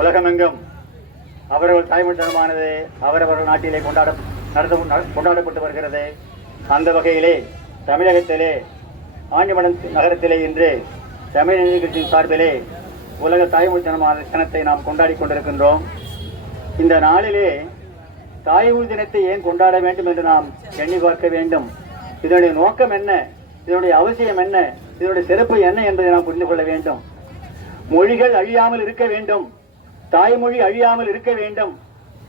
உலகமெங்கும் அவரவர் தாய்மொழி தினமானது அவரவர் நாட்டிலே கொண்டாட நடந்து கொண்டாடப்பட்டு வருகிறது. அந்த வகையிலே தமிழகத்திலே ஆண்டிமடம் நகரத்திலே இன்று தமிழ் நிகழ்ச்சியின் சார்பிலே உலக தாய்மொழி தினமான தினத்தை நாம் கொண்டாடி கொண்டிருக்கின்றோம். இந்த நாளிலே தாய்மொழி தினத்தை ஏன் கொண்டாட வேண்டும் என்று நாம் எண்ணி பார்க்க வேண்டும். இதனுடைய நோக்கம் என்ன? இதனுடைய அவசியம் என்ன? இதனுடைய சிறப்பு என்ன என்பதை நாம் புரிந்து கொள்ள வேண்டும். மொழிகள் அழியாமல் இருக்க வேண்டும். தாய்மொழி அழியாமல் இருக்க வேண்டும்.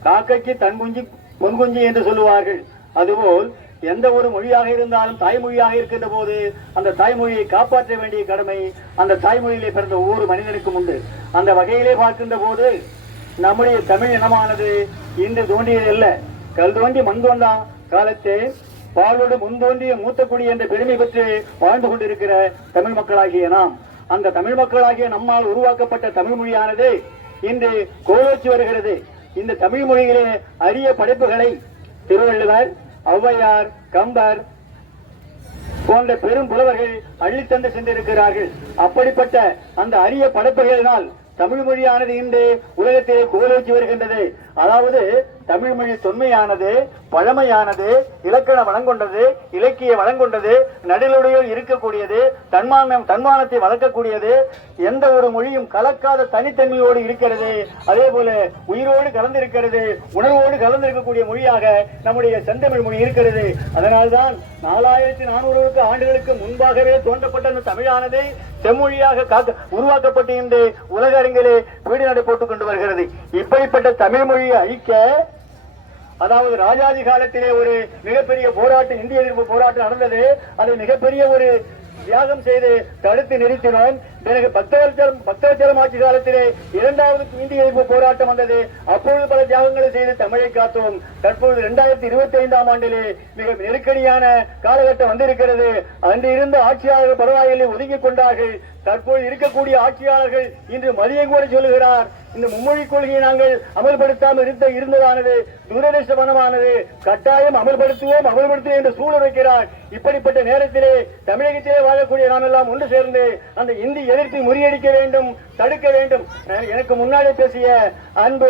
காக்கைக்கு தன் குஞ்சு பொன் என்று சொல்லுவார்கள். அதுபோல் எந்த ஒரு மொழியாக இருந்தாலும் தாய்மொழியாக இருக்கின்ற போது அந்த தாய்மொழியை காப்பாற்ற வேண்டிய கடமை அந்த தாய்மொழியிலே பிறந்த ஒவ்வொரு மனிதனுக்கும் உண்டு. அந்த வகையிலே பார்க்கின்ற போது நம்முடைய தமிழ் இனமானது இன்று தோன்றியதல்ல கல் தோண்டி மண் தோண்டா காலத்தே பாலோடு முன் தோன்றிய மூத்த குடி என்ற பெருமை பெற்று வாழ்ந்து கொண்டிருக்கிற தமிழ் மக்களாகிய நாம். அந்த தமிழ் மக்களாகிய நம்மால் உருவாக்கப்பட்ட தமிழ் மொழியானது இன்று கோலோச்சி வருகிறது. இந்த தமிழ் மொழியிலே அரிய படைப்புகளை திருவள்ளுவர் ஔவையார் கம்பர் போன்ற பெரும் புலவர்கள் அள்ளித்தந்து சென்றிருக்கிறார்கள். அப்படிப்பட்ட அந்த அரிய படைப்புகளினால் தமிழ் மொழியானது இன்று உலகத்திலே கோலோச்சி வருகின்றது. அதாவது தமிழ் மொழி தொன்மையானது பழமையானது இலக்கண வளங்கொண்டது இலக்கிய வளங்கொண்டது நடுநிலையில் இருக்கக்கூடியது தன்மானம் தன்மானத்தை வளர்க்கக்கூடியது எந்த ஒரு மொழியும் கலக்காத தனித்தன்மையோடு இருக்கிறது. அதே போல உயிரோடு கலந்திருக்கிறது உணர்வோடு கலந்திருக்கக்கூடிய மொழியாக நம்முடைய செந்தமிழ் மொழி இருக்கிறது. அதனால்தான் நாலாயிரத்தி நானூறுக்கு ஆண்டுகளுக்கு முன்பாகவே தோன்றப்பட்ட அந்த தமிழானது செம்மொழியாக காக்க உருவாக்கப்பட்டு இன்று உலக அரங்கிலே வீடு நடை போட்டுக் கொண்டு வருகிறது. இப்படிப்பட்ட தமிழ் மொழியை அழிக்க அதாவது ராஜாஜி காலத்திலே ஒரு மிகப்பெரிய போராட்டம் இந்திய எதிர்ப்பு போராட்டம் நடந்தது. அதை மிகப்பெரிய ஒரு தியாகம் செய்து தடுத்து நிறுத்தினோம். பிறகு பக்தவச்சலம் பக்தவச்சலம் ஆட்சி காலத்திலே இரண்டாவது நீதி எதிர்ப்பு போராட்டம் வந்தது. அப்பொழுது பல தியாகங்களை செய்து தமிழை காத்தோம். தற்பொழுது இரண்டாயிரத்தி இருபத்தி ஐந்தாம் ஆண்டிலே மிக நெருக்கடியான காலகட்டம் வந்திருக்கிறது. அன்று இருந்த ஆட்சியாளர்கள் பரவாயில்லை ஒதுங்கிக் கொண்டார்கள். தற்போது இருக்கக்கூடிய ஆட்சியாளர்கள் இன்று மதியம் கூட சொல்லுகிறார் இந்த மும்மொழி கொள்கையை நாங்கள் அமல்படுத்தாமல் இருந்த இருந்ததானது? துரதிருஷ்டமானது கட்டாயம் அமல்படுத்துவோம் அமல்படுத்துவோம் என்று சூழல் வைக்கிறார் இப்படிப்பட்ட நேரத்திலே தமிழகத்திலே வாழக்கூடிய நாம் எல்லாம் ஒன்று சேர்ந்து அந்த இந்திய எதிர்த்து முறியடிக்க வேண்டும் தடுக்க வேண்டும். எனக்கு முன்னாடி பேசிய அன்பு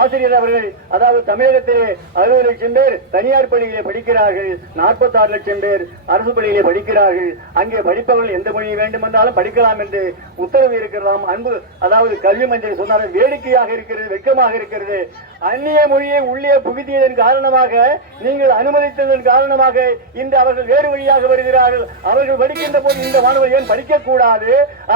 ஆசிரியர் அவர்கள் அதாவது தமிழகத்திலே அறுபது லட்சம் பேர் தனியார் பள்ளியிலே படிக்கிறார்கள் நாற்பத்தி ஆறு லட்சம் பேர் அரசு பள்ளியிலே படிக்கிறார்கள். அங்கே படிப்பவர்கள் எந்த மொழி வேண்டுமென்றாலும் படிக்கலாம் என்று உத்தரவு இருக்கிறதாம். அன்பு அதாவது கல்வி மந்திரி சொன்னார் வேடிக்கையாக இருக்கிறது வெக்கமாக இருக்கிறது. அந்நிய மொழியை உள்ளே புகுத்தியதன் காரணமாக நீங்கள் அனுமதித்ததன் காரணமாக இன்று அவர்கள் வேறு வழியாக வருகிறார்கள். அவர்கள் படிக்கின்ற போது இந்த மாணவர் ஏன் படிக்கக்கூடாது?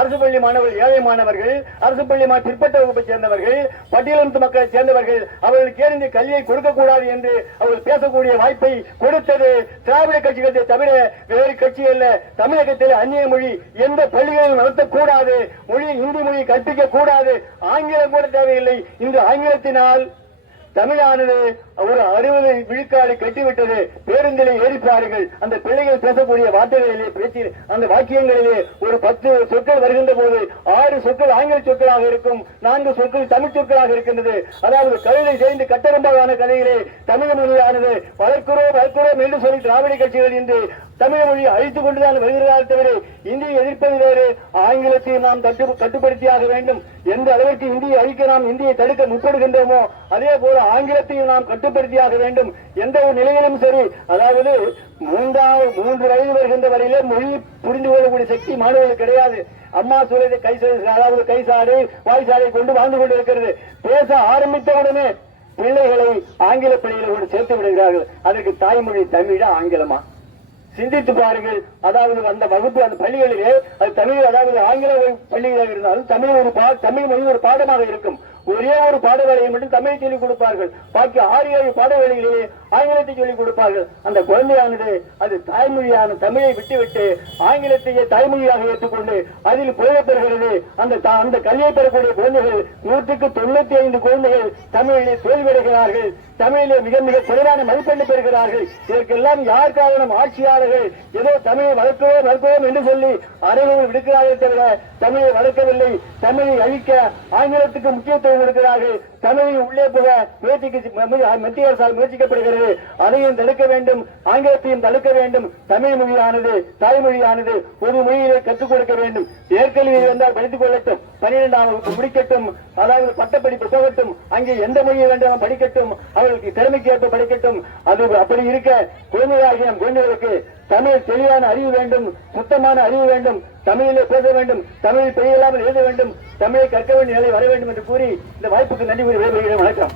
அரசு பள்ளி மாணவர்கள் ஏழை மாணவர்கள் அரசு பள்ளி பிற்பட்ட வகுப்பை சேர்ந்தவர்கள் பட்டியலமைப்பு மக்களை சேர்ந்தவர்கள் அவர்களுக்கு ஏன் இந்த கல்வியை கொடுக்கக்கூடாது என்று அவர்கள் பேசக்கூடிய வாய்ப்பை கொடுத்தது திராவிட கட்சிகளை தவிர வேறு கட்சி அல்ல. தமிழகத்தில் அந்நிய மொழி எந்த பள்ளிகளில் நடத்தக்கூடாது. மொழி இந்தி மொழி கற்பிக்க கூடாது ஆங்கிலம் கூட தேவையில்லை. இந்த ஆங்கிலத்தினால் தமிழானது ஒரு அறுபது விழுக்காடு கட்டிவிட்டது. பேருந்திலே ஏறி பாருங்கள். அந்த பிள்ளைகள் பேசக்கூடிய வார்த்தைகளிலே பேசி அந்த வாக்கியங்களிலே ஒரு பத்து சொற்கள் வருகின்ற போது ஆறு சொற்கள் ஆங்கில சொற்களாக இருக்கும் நான்கு சொற்கள் தமிழ் சொற்களாக இருக்கின்றது. அதாவது கவிதை சேர்ந்து கட்டரம்பான கதையிலே தமிழ் மொழியானது வளர்க்கிறோம் வளர்க்கிறோம் என்று சொல்லி திராவிட கட்சிகள் இன்று தமிழ் மொழியை அழித்துக் கொண்டுதான் வருகிறதால் தவிர இந்தியை எதிர்ப்பது வேறு. ஆங்கிலத்தை நாம் கட்டுப்படுத்தியாக வேண்டும். எந்த அளவிற்கு இந்தியை அழிக்க நாம் இந்தியை தடுக்க முற்படுகின்றோமோ அதே போல ஆங்கிலத்தையும் நாம் கட்டுப்படுத்தியாக வேண்டும். எந்த ஒரு நிலையிலும் சரி. அதாவது மூன்றாவது மூன்று வயது வருகின்ற வரையிலே மொழி புரிந்து கொள்ளக்கூடிய சக்தி மாணவர்களுக்கு கிடையாது. அம்மா சூழலை கை அதாவது கை வாய்சாலை வாய் கொண்டு வாழ்ந்து கொண்டிருக்கிறது. பேச ஆரம்பித்த உடனே பிள்ளைகளை ஆங்கில பள்ளியில் கொண்டு சேர்த்து விடுகிறார்கள். அதற்கு தாய்மொழி தமிழா ஆங்கிலமா? சிந்தித்து பாருங்கள். அதாவது அந்த வகுப்பு அந்த பள்ளிகளிலே அது தமிழ் அதாவது ஆங்கில பள்ளிகளாக இருந்தாலும் தமிழ் ஒரு தமிழ் மொழி ஒரு பாடமாக இருக்கும். ஒரே ஒரு பாடவேளையை மட்டும் தமிழ் சொல்லிக் கொடுப்பார்கள். பாக்கி ஆறு ஏழு பாடவேளைகளிலே ஆங்கிலத்தை சொல்லிக் கொடுப்பார்கள். அந்த குழந்தையானது அது தாய்மொழியான தமிழை விட்டுவிட்டு ஆங்கிலத்தையே தாய்மொழியாக ஏற்றுக்கொண்டு அதில் புலமை பெறுகிறது. அந்த அந்த கல்வியை பெறக்கூடிய குழந்தைகள் நூற்றுக்கு தொண்ணூத்தி ஐந்து குழந்தைகள் தமிழிலே தோல்வியடைகிறார்கள் தமிழிலே மிக மிக குறைவான மதிப்பெண் பெறுகிறார்கள். இதற்கெல்லாம் யார் காரணம்? ஆட்சியாளர்கள் ஏதோ தமிழை வளர்க்கிறோம் வளர்க்கிறோம் என்று சொல்லி அனைவரும் விடுக்கிறார்கள் தவிர தமிழை வளர்க்கவில்லை. தமிழை அழிக்க ஆங்கிலத்துக்கு முக்கியத்துவம் கொடுக்கிறார்கள். தமிழில் உள்ளே போக முயற்சிக்கு மத்திய அரசால் முயற்சிக்கப்படுகிறது. அதையும் தடுக்க வேண்டும். ஆங்கிலத்தையும் தடுக்க வேண்டும். தமிழ் மொழியானது தாய்மொழியானது ஒரு மொழியிலே கற்றுக் கொடுக்க வேண்டும். ஏற்கனவே வந்தால் படித்துக் கொள்ளட்டும். பன்னிரெண்டாம் வகுப்பு முடிக்கட்டும். அதாவது பட்டப்படிப்பு போகட்டும். அங்கே எந்த மொழியை வேண்டாம் படிக்கட்டும். அவர்களுக்கு திறமைக்கு ஏற்ப படிக்கட்டும். அது அப்படி இருக்க குழந்தைகளாகிய நம் குழந்தைகளுக்கு தமிழ் தெளிவான அறிவு வேண்டும். சுத்தமான அறிவு வேண்டும். தமிழிலே பேச வேண்டும் தமிழில் இல்லாமல் எழுத வேண்டும் தமிழை கற்க வேண்டிய நிலை வர வேண்டும் என்று கூறி இந்த வாய்ப்புக்கு நன்றி கூறி விடைபெறுகிறேன். வணக்கம்.